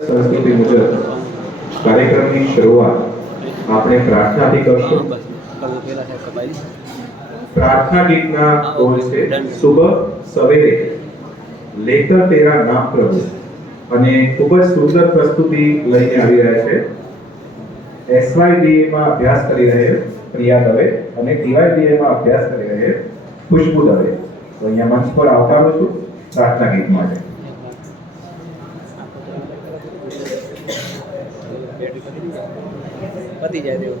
સંસ્કૃતિ મુજબ કાર્યક્રમની શરૂઆત આપણે પ્રાર્થનાથી કરશું। प्रार्थना गीतना बोल से सुबह सवेरे लेकर तेरा नाम प्रभु અને ખૂબ જ સુંદર પ્રસ્તુતિ લઈને આવી રહ્યા છે। SYDA માં અભ્યાસ કરી રહે પ્રિયા દવે અને TYDA માં અભ્યાસ કરી રહે ખુશ્બુ દવે। તો અહીંયા મંચ પર આવકારું છું પ્રાર્થના ગીત માટે। પતી જાય દેવું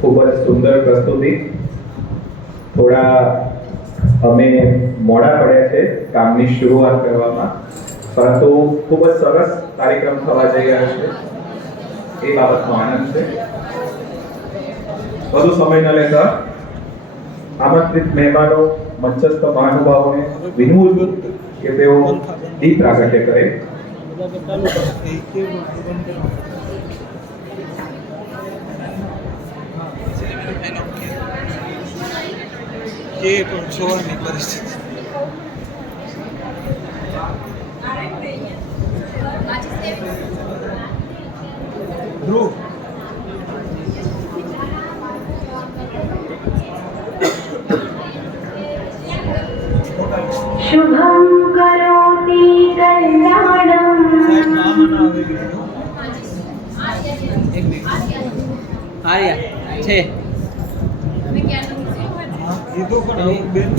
ખૂબ જ સુંદર પ્રસ્તુતિ। થોડા અમે મોડા પડ્યા છે કામની શરૂઆત કરવામાં, પરંતુ ખૂબ જ સરસ કાર્યક્રમ થવા જઈ રહ્યો છે એ બાબતનો આનંદ છે। વધુ સમય ન લેતા આમંત્રિત મહેમાનો મંચસ્થ મહાનુભાવોને વિનવું છું કે તેઓ દીપ પ્રાગટ્ય કરે। ये જોવાની પરિસ્થિતિ ધ્રુવ शुभं करोति कल्याणं સાહેબ નામ ના આવે ગયું આર્યા છે હા કીધું પણ આવું બેન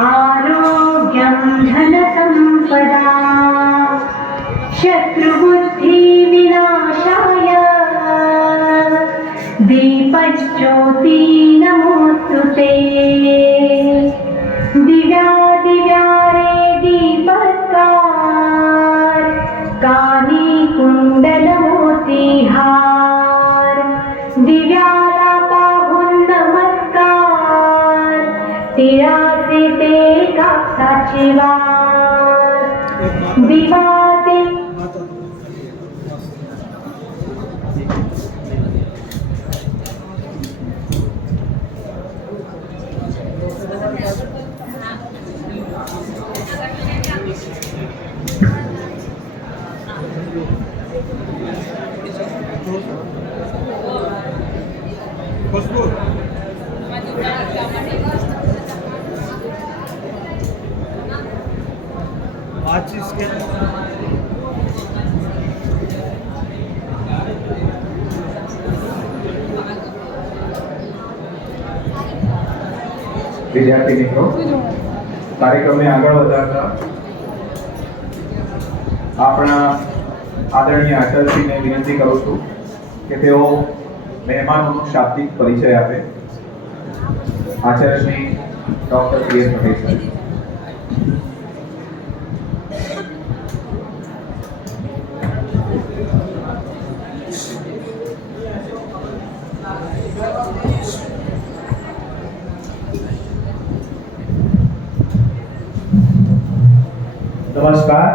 आरोग्यं धनसम्पदा शत्रुबुद्धिविनाशाय दीपज्योति नमोऽस्तु ते दिव्यादिव्यारे दीपत्कार कानी कुण्डलमोतिहार दिव्यालापाहुं नमस्कार तिरासे ते कापसाची वार दिवाते માતા ખુશ્બુ માચીસ કે વિદ્યાર્થી મિત્રો, કાર્યક્રમને આગળ વધારતા આપણા આદરણીય આચાર્યશ્રીને વિનંતી કરું છું કે તેઓ મહેમાનોનો શાબ્દિક પરિચય આપે. આચાર્યશ્રી ડોક્ટર પીએસ પટેલ સાહેબ. નમસ્કાર.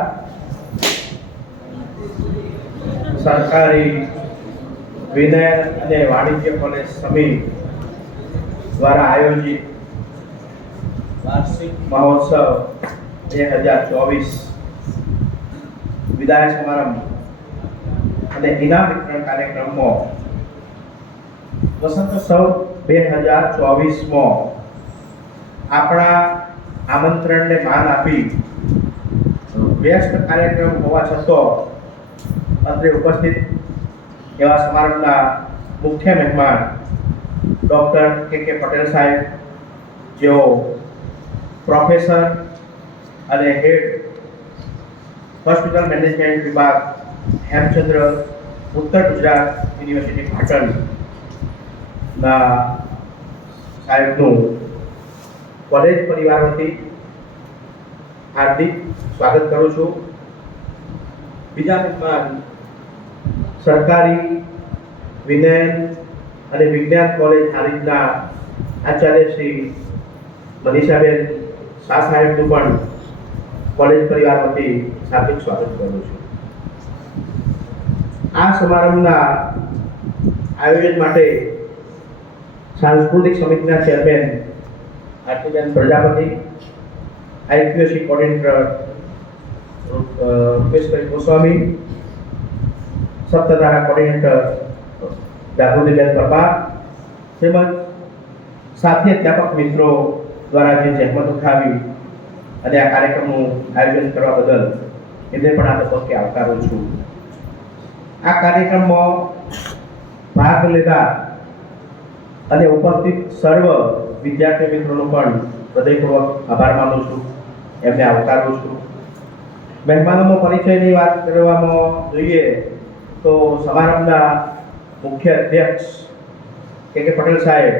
સરકારી વિનય અને વાણિજ્ય કોલેજ સમિતિ દ્વારા આયોજિત વાર્ષિક મહોત્સવ 2024 વિદાય સમારંભ અને ઇનામ વિતરણ કાર્યક્રમમાં વસંતોત્સવ 2024માં આપણા આમંત્રણને માન આપી વ્યસ્ત કાર્યક્રમ હોવા છતાં અત્રે ઉપસ્થિત એવા સમારંભના મુખ્ય મહેમાન ડૉક્ટર કે પટેલ સાહેબ, જેઓ પ્રોફેસર અને હેડ હોસ્પિટલ મેનેજમેન્ટ વિભાગ હેમચંદ્ર ઉત્તર ગુજરાત યુનિવર્સિટી પાટણના સાહેબનું કોલેજ પરિવાર વતી હાર્દિક સ્વાગત કરું છું. બીજા મહેમાન સરકારી વિજ્ઞાન અને વિજ્ઞાન કોલેજ હારીજના આચાર્ય શ્રી મનીષાબેન શાહ સાહેબનું પણ કોલેજ પરિવાર વતી હાર્દિક સ્વાગત કરું છું. આ સમારંભના આયોજન માટે સાંસ્કૃતિક સમિતિના ચેરમેન આરતીબેન પ્રજાપતિ, આઈપીઓસી કોર્ડિનેટર રૂપેશભાઈ ગોસ્વામી, સપ્તધારા કોર્ડિનેટર જાગૃતિબેન પરમાર તેમજ સાથી અધ્યાપક મિત્રો દ્વારા જે જહેમત ઉઠાવી અને આ કાર્યક્રમનું આયોજન કરવા બદલ એમને પણ આ તબક્કે આવકારું છું. આ કાર્યક્રમમાં ભાગ લેતા અને ઉપસ્થિત સર્વ વિદ્યાર્થી મિત્રોનો પણ હૃદયપૂર્વક આભાર માનું છું, એમને આવકારું છું. મહેમાનોનો પરિચયની વાત કરવામાં જોઈએ તો સમારંભના મુખ્ય અધ્યક્ષ કે પટેલ સાહેબ,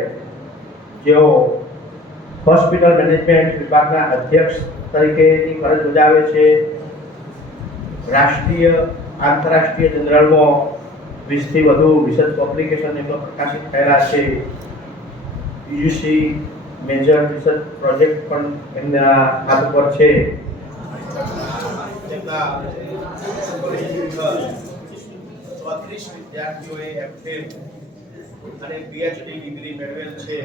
જેઓ હોસ્પિટલ મેનેજમેન્ટ વિભાગના અધ્યક્ષ તરીકેની ફરજ બજાવે છે. રાષ્ટ્રીય આંતરરાષ્ટ્રીય જનરલમાં 20થી વધુ રિસર્ચ પબ્લિકેશન એમનો પ્રકાશિત થયેલા છે. યુજીસી મેજર રિસર્ચ પ્રોજેક્ટ પણ એમના હાથ પર છે. તેમના 34 વિદ્યાર્થીઓએ એમફિલ અને પીએચડી ડિગ્રી મેળવેલ છે.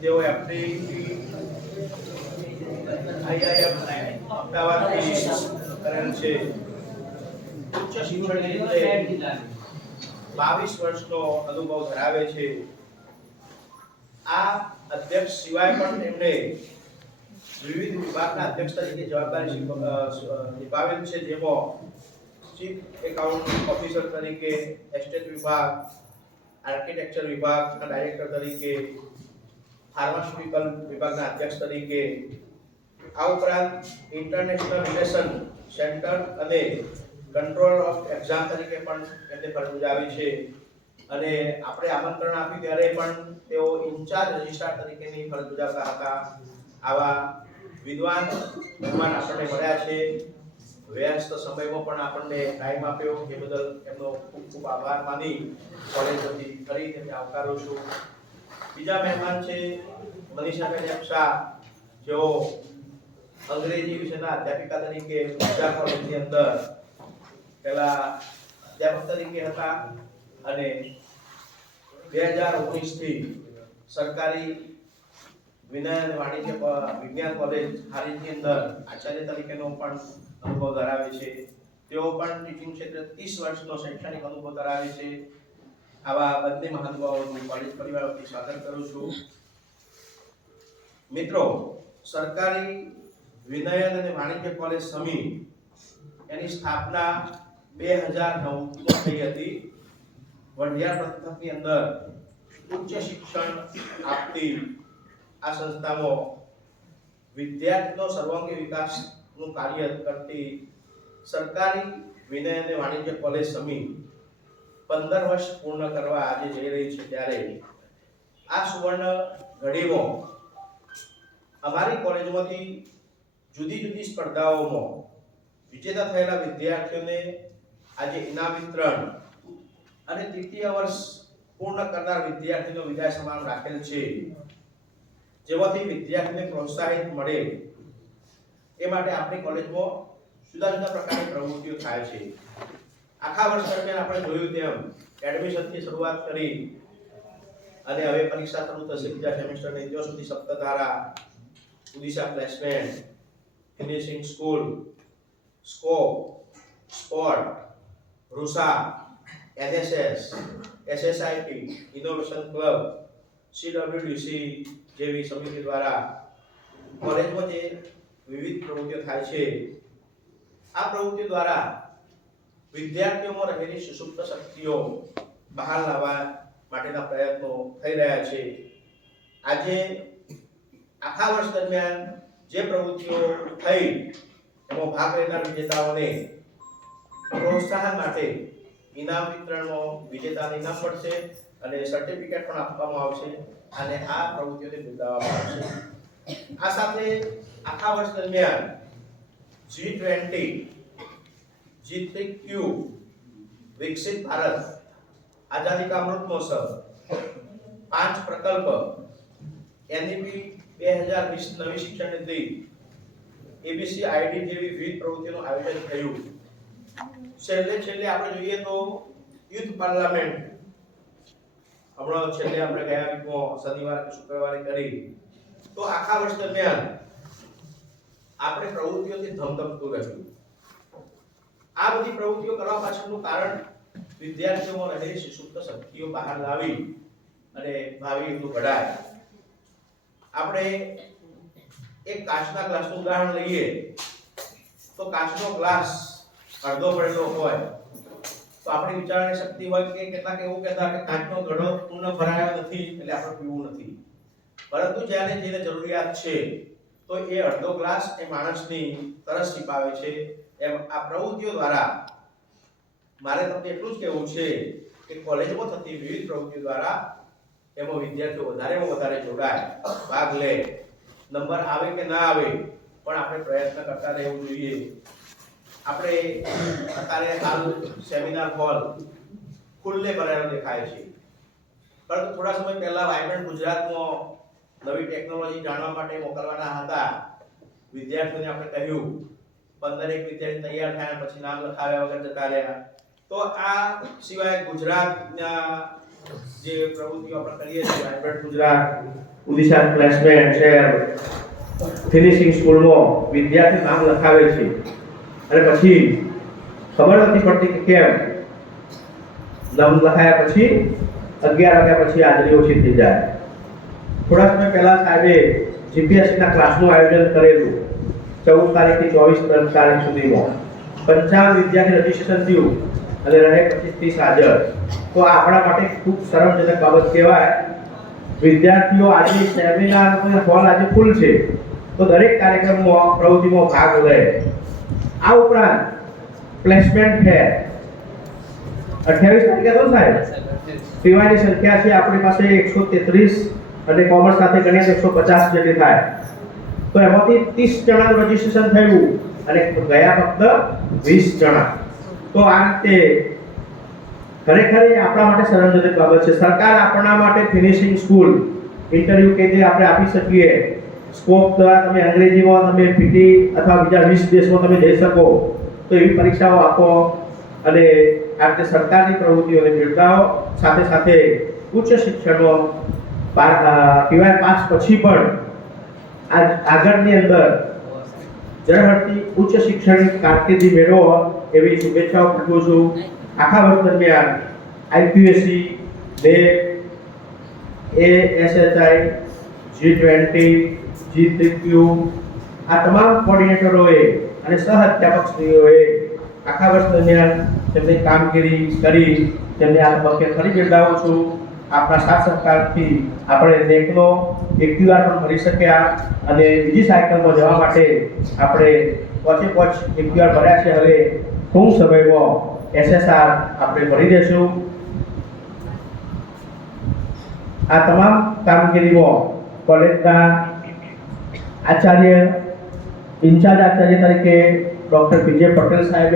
તેઓ એફડી આઈઆઈએમ અમદાવાદથી કરેલ છે. ઉચ્ચ શિક્ષણની રીતે 22 વર્ષનો અનુભવ ધરાવે છે. આ અધ્યક્ષ સિવાય પણ તેમણે વિવિધ વિભાગના અધ્યક્ષ તરીકે જવાબદારી નિભાવેલ છે, જેમાં ચીફ એકાઉન્ટ ઓફિસર તરીકે, એસ્ટેટ વિભાગ, આર્કિટેક્ચર વિભાગના ડાયરેક્ટર તરીકે, ફાર્માસ્યુટિકલ વિભાગના અધ્યક્ષ તરીકે, આ ઉપરાંત ઇન્ટરનેશનલ રિલેશન સેન્ટર અને કંટ્રોલ ઓફ એક્ઝામ તરીકે પણ એમને ફરજ બજાવી છે. અને આપણે આમંત્રણ આપ્યું ત્યારે પણ તેઓ ઇન્ચાર્જ રજિસ્ટ્રાર તરીકેની ફરજ બજાવતા હતા. આવા વિદ્વાન મહેમાન આપણને મળ્યા છે. વ્યસ્ત સમયમાં પણ આપણને ટાઈમ આપ્યો એ બદલ એમનો ખૂબ ખૂબ આભાર માની કોલેજ વતી ફરી તેમને આવકારું છું. બીજા મહેમાન છે મનીષાબેન શાહ, જેઓ અંગ્રેજી વિષયના અધ્યાપિકા તરીકે ગુજરાત કોલેજની અંદર પહેલા અધ્યાપક તરીકે હતા અને 2019 થી સરકારી વિનય અને વાણિજ્ય વિજ્ઞાન કોલેજ હારીજની અંદર આચાર્ય તરીકેનો પણ અનુભવ ધરાવે છે. તેઓ પણ ટીચિંગ ક્ષેત્રે 30 વર્ષનો શૈક્ષણિક અનુભવ ધરાવે છે. આવા બંને મહાનુભાવોનું કોલેજ પરિવાર વતી સ્વાગત કરું છું. મિત્રો, સરકારી વિનયન અને વાણિજ્ય કોલેજ સમી એની સ્થાપના 2009 થઈ હતી. વઢિયાર પંથકની અંદર ઉચ્ચ શિક્ષણ આપતી આ સંસ્થામાં વિદ્યાર્થીનો સર્વાંગી વિકાસનું કાર્ય કરતી સરકારી વિનય અને વાણિજ્ય કોલેજ સમી 15 વર્ષ પૂર્ણ કરવા આજે જઈ રહી છે. ત્યારે આ સુવર્ણ ઘડીમાં અમારી કોલેજમાંથી જુદી જુદી સ્પર્ધાઓમાં વિજેતા થયેલા વિદ્યાર્થીઓને આજે ઇનામ વિતરણ અને તૃતીય વર્ષ પૂર્ણ કરનાર વિદ્યાર્થીનો વિદાય સમારંભ રાખેલ છે, જેમાંથી વિદ્યાર્થીને પ્રોત્સાહિત મળે એ માટે આપણી કોલેજમાં જુદા જુદા પ્રકારની પ્રવૃત્તિઓ થાય છે. આખા વર્ષ દરમિયાન આપણે જોયું તેમ એડમિશનથી શરૂઆત કરી અને હવે પરીક્ષા શરૂ થશે બીજા સેમેસ્ટરની, ત્યાં સુધી Saptadhara, Odisha placement, finishing school, scope, sport, RUSA, NSS, SSIT, innovation club, CWDC જેવી સમિતિ દ્વારા કોલેજમાં જે વિવિધ પ્રવૃત્તિઓ થાય છે, આ પ્રવૃત્તિઓ દ્વારા વિદ્યાર્થીઓમાં રહેલી સુષુપ્ત શક્તિઓ બહાર લાવવા માટેના પ્રયત્નો થઈ રહ્યા છે. આજે આખા વર્ષ દરમિયાન જે પ્રવૃત્તિઓ થઈ એમાં ભાગ લેનાર વિજેતાઓને પ્રોત્સાહન માટે ઇનામ વિતરણમાં વિજેતાને ઇનામ મળશે અને સર્ટિફિકેટ પણ આપવામાં આવશે અને આ પ્રવૃત્તિઓને બિરદાવવામાં આવશે. આ સાથે આખા વર્ષ દરમિયાન G20, G3Q, વિકસિત ભારત, આઝાદી કા અમૃત મહોત્સવ, 5 પ્રકલ્પ, NEP 2020 નવી શિક્ષણ નીતિ, ABC આઈડી જેવી વિવિધ પ્રવૃત્તિઓનું આયોજન થયું. છેલ્લે આપણે જોઈએ તો યુથ પાર્લામેન્ટ હમણાં છેલ્લે આપણે ગયા વીકમાં શનિવાર કે શુક્રવારે કરી. તો આખા વર્ષ દરમિયાન આપણે પ્રવૃત્તિઓથી ધમધમતું રહ્યું. આ બધી પ્રવૃત્તિઓ કરવા પાછળનું કારણ વિદ્યાર્થીઓમાં રહેલી સુષુપ્ત શક્તિઓ બહાર લાવી અને ભાવિનું ઘડાય. આપણે એક કાચના ગ્લાસનું ઉદાહરણ લઈએ તો કાચનો ગ્લાસ અડધો ભરેલો હોય તો આપણી વિચારવાની શક્તિ હોય કે કેટલાક એવું કહેતા કે કાચનો ઘડો પૂર્ણ ભરાયો નથી એટલે આપણે પીવું નથી. પરંતુ જ્યારે જેને જરૂરિયાત છે તો એ અડધો ગ્લાસ એ માણસની તરસ છીપાવે છે. એમ આ પ્રવૃત્તિઓ દ્વારા મારે તમને એટલું જ કહેવું છે કે કોલેજમાં થતી વિવિધ પ્રવૃત્તિઓ દ્વારા એમાં વિદ્યાર્થીઓ વધારેમાં વધારે જોડાય, ભાગ લે. નંબર આવે કે ના આવે પણ આપણે પ્રયત્ન કરતા રહેવું જોઈએ. આપણે અત્યારે હાલ સેમિનાર હોલ ખુલ્લે ભરાયેલો દેખાય છે. પરંતુ થોડા સમય પહેલા વાઇબ્રન્ટ ગુજરાતમાં નવી ટેકનોલોજી જાણવા માટે મોકલવાના હતા. વિદ્યાર્થીઓને આપણે કહ્યું 15 એક વિદ્યાર્થી તૈયાર થયા પછી નામ લખાવ્યા વગર જતા રહ્યા. તો આ સિવાય ગુજરાતના જે પ્રવૃત્તિઓ આપણે કરીએ છીએ vibrant Gujarat, Odisha placement share, finishing સ્કૂલમાં વિદ્યાર્થી નામ લખાવે છે અને પછી ખબર નથી પડતી કે કેમ નામ લખાયા પછી 11 વાગ્યા પછી હાજરી ઓછી થઈ જાય. થોડા સમય પહેલા સાહેબે જીપીએસસી ના ક્લાસનું આયોજન કરેલું 14 તારીખથી 24 તારીખ સુધીમાં 55 વિદ્યાર્થી રજીસ્ટ્રેશન થયું અને રહે 25-30 હાજર. તો આ આપણા માટે ખૂબ શરમજનક બાબત કહેવાય. વિદ્યાર્થીઓ આજે સેમિનાર હોલ આજે ફૂલ છે તો દરેક કાર્યક્રમમાં પ્રવૃત્તિમાં ભાગ લે. આ ઉપરાંત પ્લેસમેન્ટ ફેર 28 તારીખે તો સાહેબ પીવાની સંખ્યા છે આપણી પાસે 133 અને કોમર્સ સાથે ગણીએ તો 150 જેટલી થાય. તો એમાંથી 30 જણાનું રજીસ્ટ્રેશન થયું અને ગયા ફક્ત 20 જણા. તો આ રીતે ખરેખર એ આપણા માટે શરમજનક બાબત છે. સરકાર આપણા માટે ફિનિશિંગ સ્કૂલ ઇન્ટરવ્યુ કે જે આપણે આપી શકીએ, સ્કોપ દ્વારા તમે અંગ્રેજીમાં તમે પીટી અથવા બીજા 20 દેશમાં તમે જઈ શકો તો એવી પરીક્ષાઓ આપો અને આ રીતે સરકારની પ્રવૃત્તિઓને બિરદાવો. સાથે સાથે ઉચ્ચ શિક્ષણમાં ટીવાય પાસ પછી પણ આગળની અંદર ઝળહળતી ઉચ્ચ શિક્ષણની કારકિર્દી મેળવો એવી શુભેચ્છાઓ પાઠવું છું. આખા વર્ષ દરમિયાન આઈપીએસસી, NET, ASHI, G20, G3Q આ તમામ કોઓર્ડિનેટરોએ અને સહ અધ્યાપકશ્રીઓએ આખા વર્ષ દરમિયાન તેમની કામગીરી કરી તેમને આ તબક્કે ફરી બિરદાવું છું. આપણા સાથ સહકારથી આપણે NECનો AQR પણ ભરી શક્યા અને બીજી સાયકલમાં જવા માટે આપણે પોચે AQR ભર્યા છે. હવે ટૂંક સમયમાં SSR આપણે ભરી દઈશું. આ તમામ કામગીરીમાં કોલેજના આચાર્ય ઇન્ચાર્જ આચાર્ય તરીકે ડૉક્ટર PJ પટેલ સાહેબે